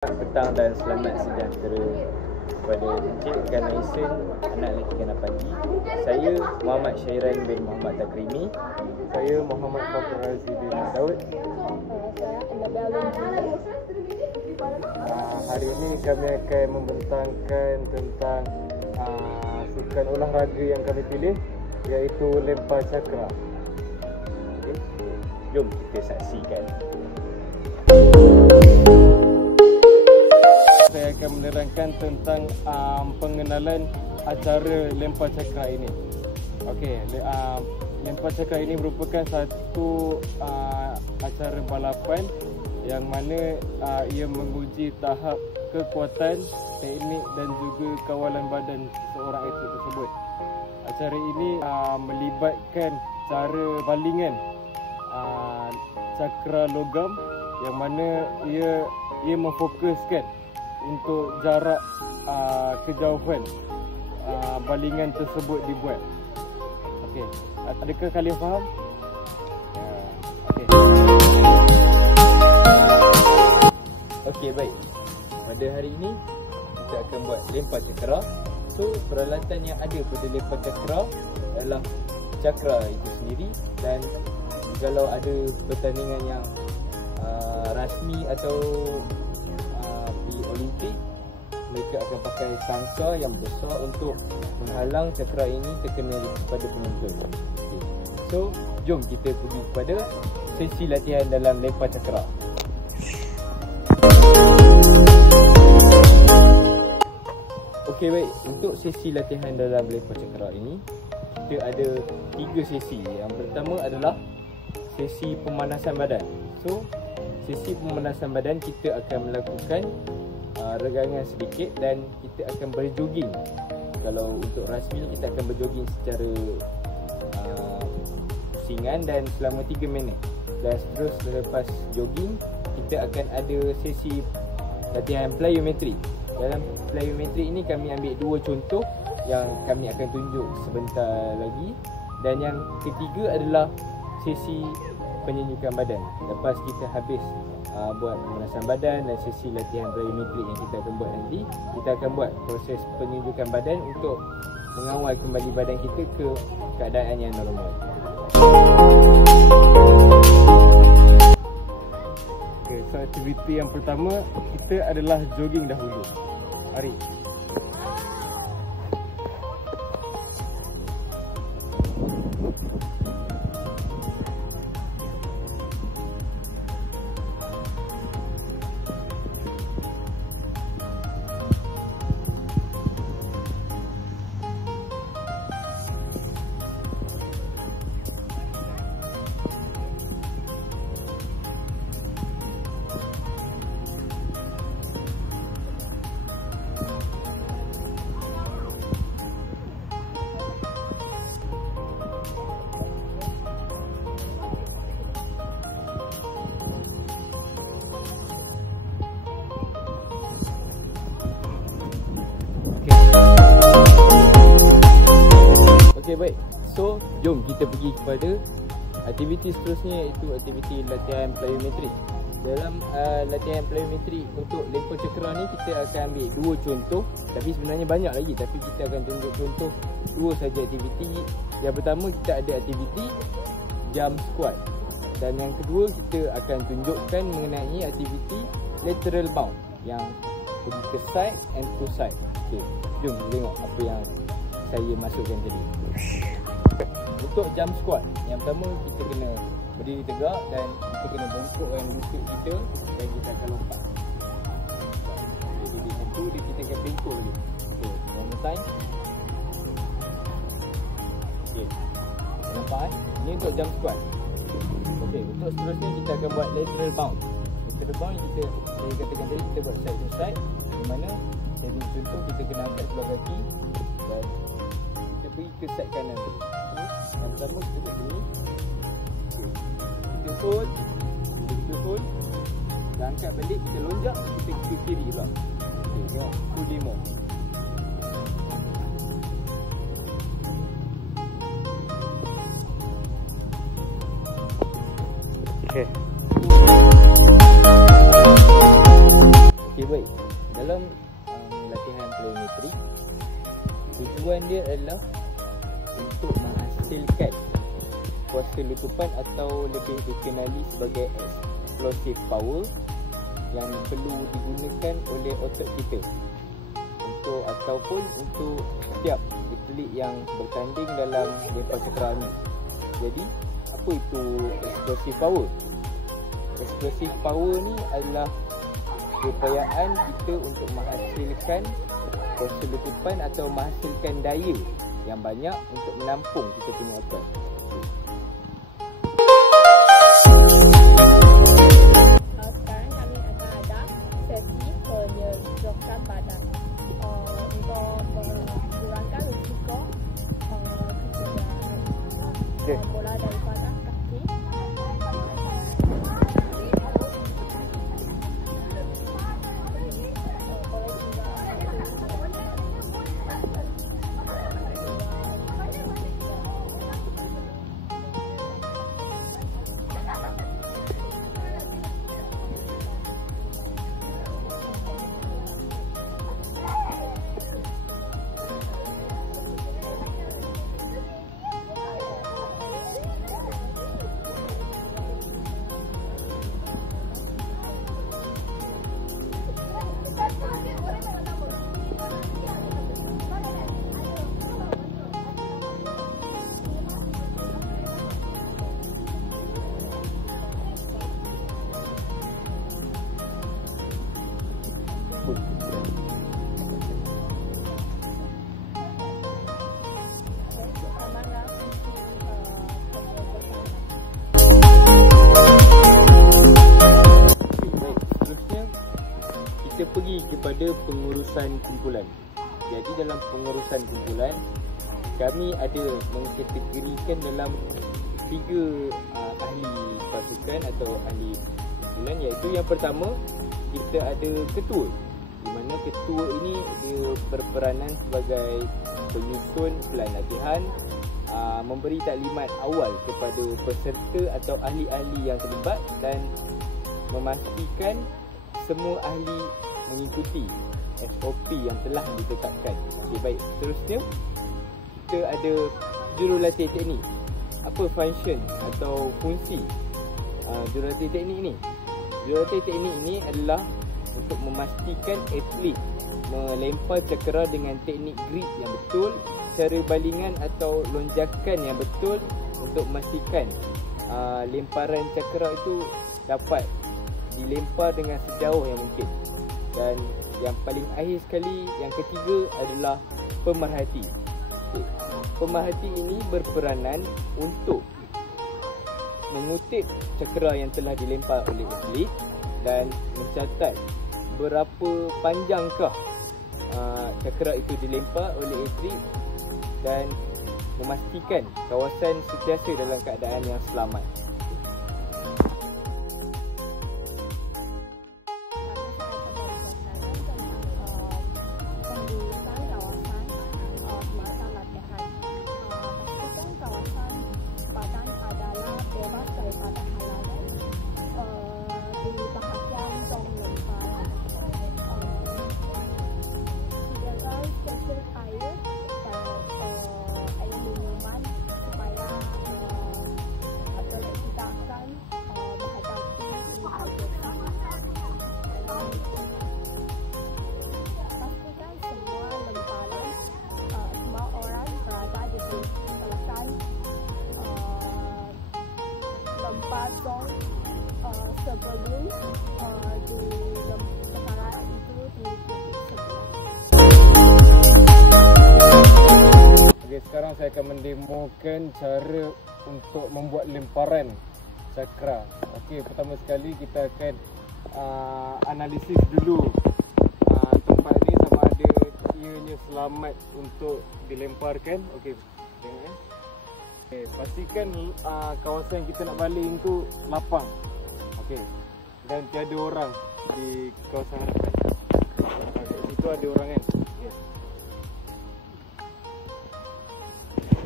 Petang dan selamat sejahtera kepada Encik Ganaisin, anak lelaki Ganapati. Saya Muhammad Syairan bin Muhammad Takrimi. Saya Muhammad Fakir Razi bin Daud. Hari ini kami akan membentangkan tentang sukan olahraga yang kami pilih, iaitu lempar cakra. Okay. Jom kita saksikan. Saya akan menerangkan tentang pengenalan acara lempar cakra ini. Okey, lempar cakra ini merupakan satu acara balapan yang mana ia menguji tahap kekuatan, teknik dan juga kawalan badan seorang atlet tersebut. Acara ini melibatkan cara balingan cakra logam yang mana ia memfokuskan untuk jarak kejauhan balingan tersebut dibuat. Okey, adakah kalian faham? Okey. Okey, baik. Pada hari ini kita akan buat lempar cakra. So, peralatan yang ada pada lempar cakra adalah cakra itu sendiri, dan kalau ada pertandingan yang rasmi atau Olimpik, mereka akan pakai sangka yang besar untuk menghalang cakra ini terkena kepada penonton. Okay. So, jom kita pergi kepada sesi latihan dalam lempar cakra. Okey, baik. Untuk sesi latihan dalam lempar cakra ini, kita ada 3 sesi. Yang pertama adalah sesi pemanasan badan. So, sesi pemanasan badan kita akan melakukan regangan sedikit dan kita akan berjogging. Kalau untuk rasmi kita akan berjogging secara pusingan dan selama 3 minit. Dan terus selepas jogging kita akan ada sesi latihan plyometri. Dalam plyometri ini kami ambil 2 contoh yang kami akan tunjuk sebentar lagi. Dan yang ketiga adalah sesi penunjukan badan. Lepas kita habis buat pemanasan badan dan sesi latihan plyometrik yang kita akan buat nanti, kita akan buat proses penunjukan badan untuk mengawal kembali badan kita ke keadaan yang normal. Okay, so aktiviti yang pertama kita adalah jogging dahulu. Mari. Okey, baik. So, jom kita pergi kepada aktiviti seterusnya, iaitu aktiviti latihan plyometrik. Dalam latihan plyometrik untuk lempar cakra ni kita akan ambil 2 contoh, tapi sebenarnya banyak lagi, tapi kita akan tunjuk contoh 2 saja aktiviti. Yang pertama kita ada aktiviti jump squat, dan yang kedua kita akan tunjukkan mengenai aktiviti lateral bound yang pergi ke side and to side. Okey, jom kita tengok apa yang saya masukkan tadi. Untuk jump squat, yang pertama kita kena berdiri tegak dan kita kena bongkokkan lutut kita dan kita akan lompat. Jadi satu dia kita akan bengkok lagi. Okey, one more time. Okey, nampak? Ini untuk jump squat. Okey, untuk seterusnya kita akan buat lateral bound. Lateral bound yang saya katakan tadi, kita buat side to side, di mana saya beri contoh kita kena angkat sebelah kaki dan kita pergi ke side kanan tu. Yang pertama kita buat sini. Kita hold, dan angkat balik, kita lonjak, kita ke kiri pula. Okey, tengok, full 5. Okey. Okey, baik. baik, dalam latihan plyometrik, tujuan dia adalah untuk menghasilkan kuasa letupan atau lebih dikenali sebagai explosive power yang perlu digunakan oleh otot kita ataupun untuk setiap atlet yang bertanding dalam lempar cakra ni. Jadi, apa itu explosive power? Explosive power ni adalah keupayaan kita untuk menghasilkan kuasa letupan atau menghasilkan daya yang banyak untuk menampung kita punya otot. Sekarang kami akan ada sesi penyejukan badan untuk mengurangkan risiko kecederaan. Mulai daripada kaki. Kita pergi kepada pengurusan kumpulan. Jadi dalam pengurusan kumpulan, kami ada mengkategorikan dalam 3 ahli pasukan atau ahli kumpulan, iaitu yang pertama kita ada ketua, di mana ketua ini dia berperanan sebagai penyusun pelan latihan, memberi taklimat awal kepada peserta atau ahli-ahli yang terlibat dan memastikan semua ahli mengikuti SOP yang telah ditetapkan. Okey, baik. Seterusnya kita ada jurulatih teknik. Apa function atau fungsi jurulatih teknik ni? Jurulatih teknik ini adalah untuk memastikan atlet melempar cakera dengan teknik grip yang betul, cara balingan atau lonjakan yang betul untuk memastikan lemparan cakera itu dapat dilempar dengan sejauh yang mungkin. Dan yang paling akhir sekali, yang ketiga adalah pemerhati. Okay. Pemerhati ini berperanan untuk mengutip cakera yang telah dilempar oleh atlet dan mencatat berapa panjangkah cakera itu dilempar oleh atlet dan memastikan kawasan sentiasa dalam keadaan yang selamat. Sebelum sekarang itu di titik sebelah. Okay, sekarang saya akan mendemokan cara untuk membuat lemparan cakra. Okey, pertama sekali kita akan analisis dulu tempat ni sama ada ianya selamat untuk dilemparkan. Okey, tengok okay, pastikan kawasan kita nak baling tu lapang. Okey, dan tiada orang di kawasan hadapan. Okay, itu ada orang kan? Yes.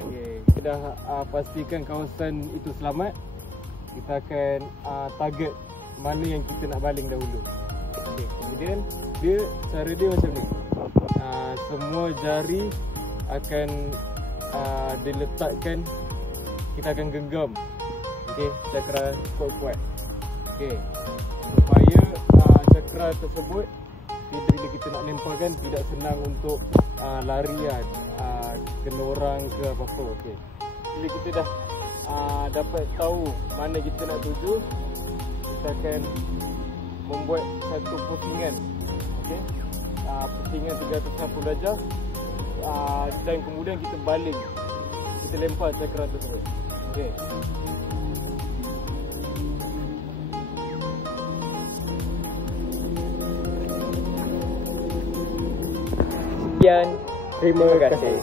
Okay, kita dah pastikan kawasan itu selamat. Kita akan target mana yang kita nak baling dahulu. Okay, kemudian cara dia macam ni. Semua jari akan diletakkan, kita akan genggam. Okey, cakra kuat-kuat. Okey. Supaya cakra tersebut bila kita nak lemparkan tidak senang untuk larian, kena orang ke apa-apa. Okey. Bila kita dah dapat tahu mana kita nak tuju, kita akan membuat satu pusingan. Okey. Pusingan 360 darjah, dan kemudian kita baling, kita lempar cakra tersebut. Okey. Sekian, terima kasih.